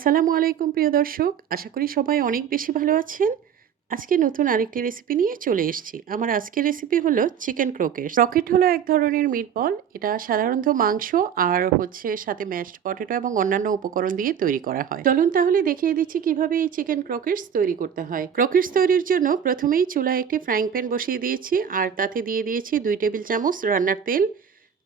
আসসালামু আলাইকুম প্রিয় দর্শক। আশা করি সবাই অনেক বেশি ভালো আছেন। আজকে নতুন আরেকটি রেসিপি নিয়ে চলে এসেছি। আমার আজকের রেসিপি হলো চিকেন ক্রোকেটস। ক্রোকেট হলো এক ধরনের মিটবল। এটা সাধারণত মাংস আর হচ্ছে সাথে ম্যাশড পটেটো এবং অন্যান্য উপকরণ দিয়ে তৈরি করা হয়। চলুন তাহলে দেখিয়ে দিচ্ছি কিভাবে এই চিকেন ক্রোকেটস তৈরি করতে হয়। ক্রোকেটস তৈরির জন্য প্রথমেই চুলায় একটি ফ্রাইং প্যান বসিয়ে দিয়েছি আর তাতে দিয়ে দিয়েছি 2 টেবিল চামচ রান্নার তেল।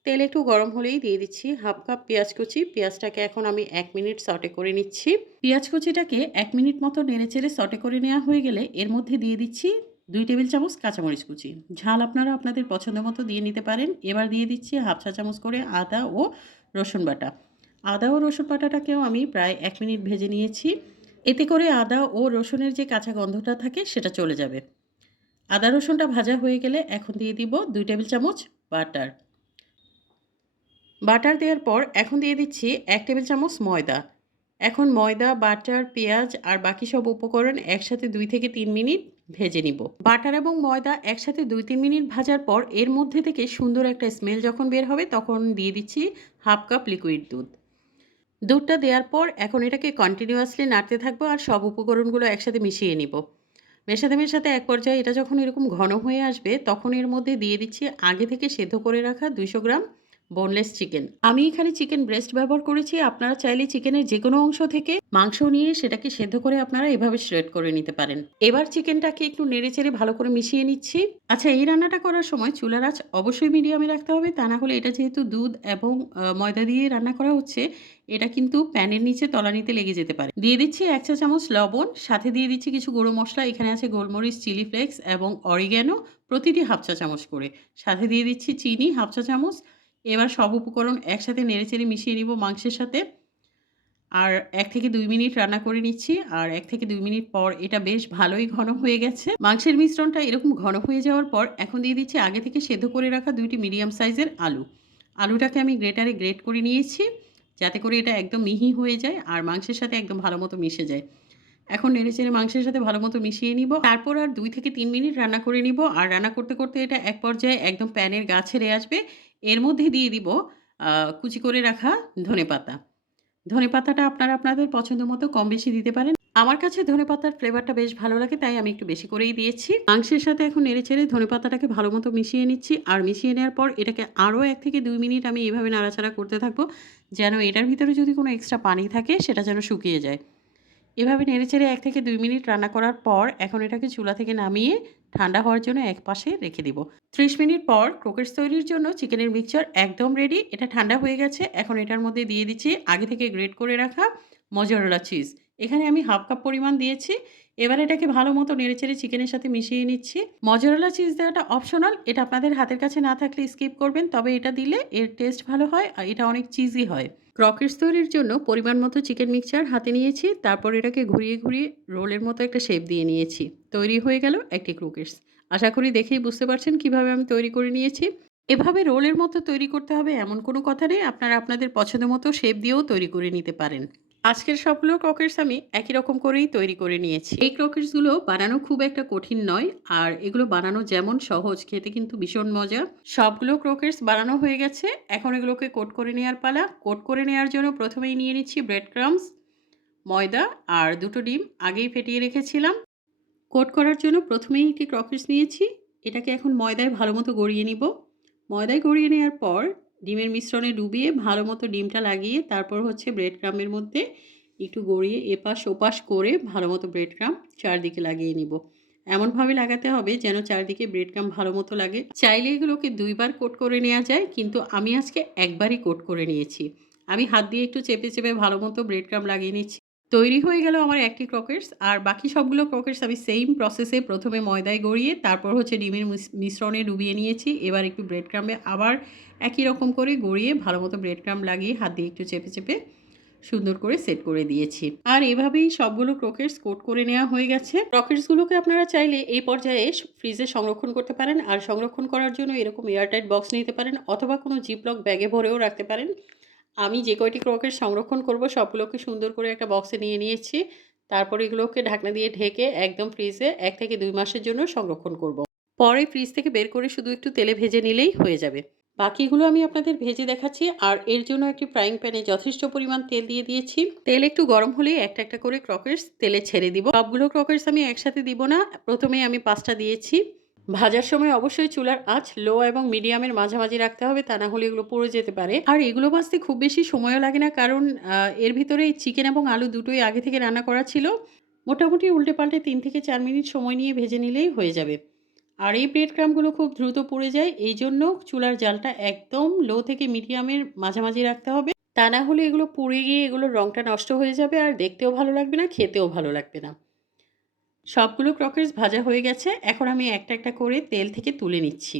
তেল একটু গরম হলেই দিয়ে দিচ্ছি হাফ কাপ পেঁয়াজ কুচি। পেঁয়াজটাকে এখন আমি 1 মিনিট সটে করে নিচ্ছি। পেঁয়াজ কুচিটাকে 1 মিনিট মতো নেড়েচেড়ে সটে করে নেওয়া হয়ে গেলে এর মধ্যে দিয়ে দিচ্ছি 2 টেবিল চামচ কাঁচামরিচ কুচি। ঝাল আপনারা আপনাদের পছন্দ মতো দিয়ে নিতে পারেন। এবার দিয়ে দিচ্ছি হাফ চা চামচ করে আদা ও রসুন বাটা। আদা ও রসুন বাটাটাকেও আমি প্রায় 1 মিনিট ভেজে নিয়েছি। এতে করে আদা ও রসুনের যে কাঁচা গন্ধটা থাকে সেটা চলে যাবে। আদা রসুনটা ভাজা হয়ে গেলে এখন দিয়ে দিব 2 টেবিল চামচ বাটার। বাটার দেওয়ার পর এখন দিয়ে দিচ্ছি 1 টেবিল চামচ ময়দা। এখন ময়দা, বাটার, পেঁয়াজ আর বাকি সব উপকরণ একসাথে 2 থেকে 3 মিনিট ভেজে নিব। বাটার এবং ময়দা একসাথে 2-3 মিনিট ভাজার পর এর মধ্যে থেকে সুন্দর একটা স্মেল যখন বের হবে তখন দিয়ে দিচ্ছি হাফ কাপ লিকুইড দুধ। দুধটা দেওয়ার পর এখন এটাকে কন্টিনিউয়াসলি নাড়তে থাকবো আর সব উপকরণগুলো একসাথে মিশিয়ে নিব। মেশাতে মেশাতে এক পর্যায়ে এটা যখন এরকম ঘন হয়ে আসবে তখন এর মধ্যে দিয়ে দিচ্ছি আগে থেকে সেদ্ধ করে রাখা 200 গ্রাম বোনলেস চিকেন। আমি এখানে চিকেন ব্রেস্ট ব্যবহার করেছি। আপনারা চাইলে চিকেনের যে কোনো অংশ থেকে মাংস নিয়ে সেটাকে সেদ্ধ করে আপনারা এভাবে শ্রেড করে নিতে পারেন। এবার চিকেনটাকে একটু নেড়েচেড়ে ভালো করে মিশিয়ে নিচ্ছি। আচ্ছা, এই রান্নাটা করার সময় চুলার আঁচ অবশ্যই মিডিয়ামে রাখতে হবে, তা না হলে এটা যেহেতু দুধ এবং ময়দা দিয়ে রান্না করা হচ্ছে, এটা কিন্তু প্যানের নিচে তলানিতে লেগে যেতে পারে। দিয়ে দিচ্ছি 1 চা চামচ লবণ, সাথে দিয়ে দিচ্ছি কিছু গুঁড়ো মশলা। এখানে আছে গোলমরিচ, চিলি ফ্লেক্স এবং অরিগ্যানো প্রতিটি হাফ চা চামচ করে। সাথে দিয়ে দিচ্ছি চিনি হাফ চা চামচ। এবার সব উপকরণ একসাথে নেড়েচেড়ে মিশিয়ে নিব মাংসের সাথে। আর 1 থেকে 2 মিনিট রান্না করে নিচ্ছি। আর 1 থেকে 2 মিনিট পর এটা বেশ ভালোই ঘন হয়ে গেছে। মাংসের মিশ্রণটা এরকম ঘন হয়ে যাওয়ার পর এখন দিয়ে দিচ্ছি আগে থেকে সেদ্ধ করে রাখা 2টি মিডিয়াম সাইজের আলু। আলুটাকে আমি গ্রেটারে গ্রেট করে নিয়েছি, যাতে করে এটা একদম মিহি হয়ে যায় আর মাংসের সাথে একদম ভালো মতো মিশে যায়। এখন নেড়েচেড়ে মাংসের সাথে ভালো মতো মিশিয়ে নিব। তারপর আর 2 থেকে 3 মিনিট রান্না করে নিব। আর রান্না করতে, করতে এটা এক পর্যায়ে একদম প্যানের গা ছেড়ে আসবে। এর মধ্যে দিয়ে দিব কুচি করে রাখা ধনেপাতা। ধনেপাতাটা আপনারা আপনাদের পছন্দ মতো কম বেশি দিতে পারেন। আমার কাছে ধনেপাতার ফ্লেভারটা বেশ ভালো লাগে, তাই আমি একটু বেশি করেই দিয়েছি। মাংসের সাথে এখন নেড়েচেড়ে ধনেপাতাটাকে ভালো মতো মিশিয়ে নিচ্ছি। আর মিশিয়ে নেওয়ার পর এটাকে আরও 1 থেকে 2 মিনিট আমি এভাবে নাড়াচাড়া করতে থাকবো, যেন এটার ভিতরে যদি কোনো এক্সট্রা পানি থাকে সেটা যেন শুকিয়ে যায়। এভাবে নেড়েচেড়ে 1 থেকে 2 মিনিট রান্না করার পর এখন এটাকে চুলা থেকে নামিয়ে ঠান্ডা হওয়ার জন্য একপাশে রেখে দিব। 30 মিনিট পর ক্রোকেটস তৈরির জন্য চিকেনের মিক্সচার একদম রেডি। এটা ঠান্ডা হয়ে গেছে। এখন এটার মধ্যে দিয়ে দিচ্ছি আগে থেকে গ্রেট করে রাখা মজারেলা চিজ। এখানে আমি হাফ কাপ পরিমাণ দিয়েছি। এবার এটাকে ভালো মতো নেড়েচেড়ে চিকেনের সাথে মিশিয়ে নিচ্ছি। মজারেলা চিজ দেওয়াটা অপশনাল। এটা আপনাদের হাতের কাছে না থাকলে স্কিপ করবেন। তবে এটা দিলে এর টেস্ট ভালো হয় আর এটা অনেক চিজি হয়। ক্রকেটস তৈরির জন্য পরিমাণ মতো চিকেন মিক্সচার হাতে নিয়েছি। তারপর এটাকে ঘুরিয়ে ঘুরিয়ে রোলের মতো একটা শেপ দিয়ে নিয়েছি। তৈরি হয়ে গেল একটি ক্রোকেটস। আশা করি দেখেই বুঝতে পারছেন কিভাবে আমি তৈরি করে নিয়েছি। এভাবে রোলের মতো তৈরি করতে হবে এমন কোনো কথা নেই। আপনারা আপনাদের পছন্দ মতো শেপ দিয়েও তৈরি করে নিতে পারেন। আজকের সবগুলো ক্রোকেটস আমি একই রকম করেই তৈরি করে নিয়েছি। এই ক্রোকেটসগুলো বানানো খুব একটা কঠিন নয়। আর এগুলো বানানো যেমন সহজ, খেতে কিন্তু ভীষণ মজা। সবগুলো ক্রোকেটস বানানো হয়ে গেছে। এখন এগুলোকে কোট করে নেওয়ার পালা। কোট করে নেওয়ার জন্য প্রথমেই নিয়ে নিচ্ছি ব্রেড ক্রাম্বস, ময়দা আর 2 টো ডিম আগেই ফেটিয়ে রেখেছিলাম। কোট করার জন্য প্রথমেই একটি ক্রকেটস নিয়েছি। এটাকে এখন ময়দায় ভালোমতো গড়িয়ে নিব। ময়দায় গড়িয়ে নেওয়ার পর ডিমের মিশ্রণে ডুবিয়ে ভালোমতো ডিমটা লাগিয়ে তারপর হচ্ছে ব্রেড ক্রাম্বের মধ্যে একটু গড়িয়ে এপাশ ওপাশ করে ভালোমতো ব্রেড ক্রাম্ব চারদিকে লাগিয়ে নিব। এমনভাবে লাগাতে হবে যেন চারদিকে ব্রেড ক্রাম্ব ভালোমতো লাগে। চাইলে এগুলোকে 2 বার কোট করে নেওয়া যায়, কিন্তু আমি আজকে একবারই কোট করে নিয়েছি। আমি হাত দিয়ে একটু চেপে চেপে ভালোমতো ব্রেড ক্রাম্ব লাগিয়ে নিচ্ছি। তৈরি হয়ে গেল আমার একটি ক্রকেটস। আর বাকি সবগুলো ক্রকেটস আমি সেইম প্রসেসে প্রথমে ময়দায় গড়িয়ে তারপর হচ্ছে ডিমের মিশ্রণে ডুবিয়ে নিয়েছি। এবার একটু ব্রেড ক্রাম্বে আবার একই রকম করে গড়িয়ে ভালোমতো ব্রেড ক্রাম্ব লাগিয়ে হাত দিয়ে একটু চেপে চেপে সুন্দর করে সেট করে দিয়েছি। আর এভাবেই সবগুলো ক্রকেটস কোট করে নেওয়া হয়ে গেছে। ক্রকেটসগুলোকে আপনারা চাইলে এই পর্যায়ে ফ্রিজে সংরক্ষণ করতে পারেন। আর সংরক্ষণ করার জন্য এরকম এয়ারটাইট বক্স নিতে পারেন অথবা কোনো জিপলক ব্যাগে ভরেও রাখতে পারেন। আমি যে কয়টি ক্রকেটস সংরক্ষণ করব সবগুলোকে সুন্দর করে একটা বক্সে নিয়ে নিয়েছি। তারপর এগুলোকে ঢাকনা দিয়ে ঢেকে একদম ফ্রিজে 1 থেকে 2 মাসের জন্য সংরক্ষণ করব। পরে ফ্রিজ থেকে বের করে শুধু একটু তেলে ভেজে নিলেই হয়ে যাবে। বাকিগুলো আমি আপনাদের ভেজে দেখাচ্ছি। আর এর জন্য একটি ফ্রাইং প্যানে যথেষ্ট পরিমাণ তেল দিয়ে দিয়েছি। তেল একটু গরম হলেই একটা, একটা করে ক্রকার্স তেলে ছেড়ে দিব। সবগুলো ক্রকার্স আমি একসাথে দিব না। প্রথমেই আমি ৫ টা দিয়েছি। ভাজার সময় অবশ্যই চুলার আঁচ লো এবং মিডিয়ামের মাঝামাঝি রাখতে হবে, তা না হলে এগুলো পুড়ে যেতে পারে। আর এগুলো ভাজতে খুব বেশি সময়ও লাগে না, কারণ এর ভিতরে চিকেন এবং আলু দুটোই আগে থেকে রান্না করা ছিল। মোটামুটি উল্টে-পাল্টে ৩ থেকে ৪ মিনিট সময় নিয়ে ভেজে নিলেই হয়ে যাবে। আর এই ব্রেড ক্রাম্বগুলো খুব দ্রুত পুড়ে যায়। এইজন্য চুলার জালটা একদম লো থেকে মিডিয়ামের মাঝামাঝি রাখতে হবে। তা না হলে এগুলো পুড়ে গিয়ে এগুলোর রংটা নষ্ট হয়ে যাবে, আর দেখতেও ভালো লাগবে না, খেতেও ভালো লাগবে না। সবগুলো ক্রকার্স ভাজা হয়ে গেছে। এখন আমি একটা, একটা করে তেল থেকে তুলে নিচ্ছি।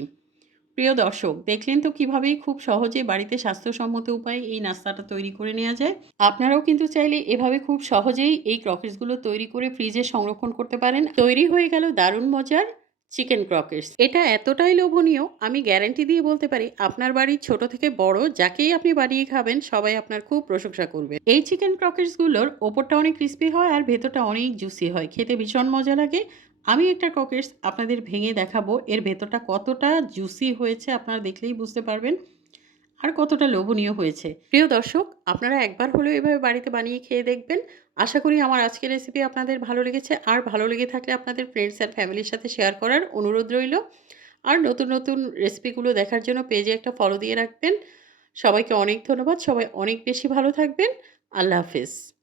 প্রিয় দর্শক, দেখলেন তো কিভাবেই খুব সহজে বাড়িতে স্বাস্থ্যসম্মত উপায়ে এই নাস্তাটা তৈরি করে নেওয়া যায়। আপনারাও কিন্তু চাইলে এভাবে খুব সহজেই এই ক্রকার্সগুলো তৈরি করে ফ্রিজে সংরক্ষণ করতে পারেন। তৈরি হয়ে গেল দারুণ মজার চিকেন ক্রকার্স। এটা এতটাই লোভনীয়, আমি গ্যারান্টি দিয়ে বলতে পারি আপনার বাড়ির ছোট থেকে বড় যাকেই আপনি বানিয়ে খাবেন সবাই আপনার খুব প্রশংসা করবে। এই চিকেন ক্রকার্সগুলোর ওপরটা অনেক ক্রিস্পি হয় আর ভেতরটা অনেক জুসি হয়, খেতে ভীষণ মজা লাগে। আমি একটা ক্রকার্স আপনাদের ভেঙে দেখাবো, এর ভেতরটা কতটা জুসি হয়েছে আপনারা দেখলেই বুঝতে পারবেন, আর কতটা লোভনীয় হয়েছে। প্রিয় দর্শক, আপনারা একবার হলেও এভাবে বাড়িতে বানিয়ে খেয়ে দেখবেন। আশা করি আমার আজকের রেসিপি আপনাদের ভালো লেগেছে। আর ভালো লেগে থাকলে আপনাদের ফ্রেন্ডস আর ফ্যামিলির সাথে শেয়ার করার অনুরোধ রইল। আর নতুন, নতুন রেসিপিগুলো দেখার জন্য পেজে একটা ফলো দিয়ে রাখবেন। সবাইকে অনেক ধন্যবাদ। সবাই অনেক বেশি ভালো থাকবেন। আল্লাহ হাফেজ।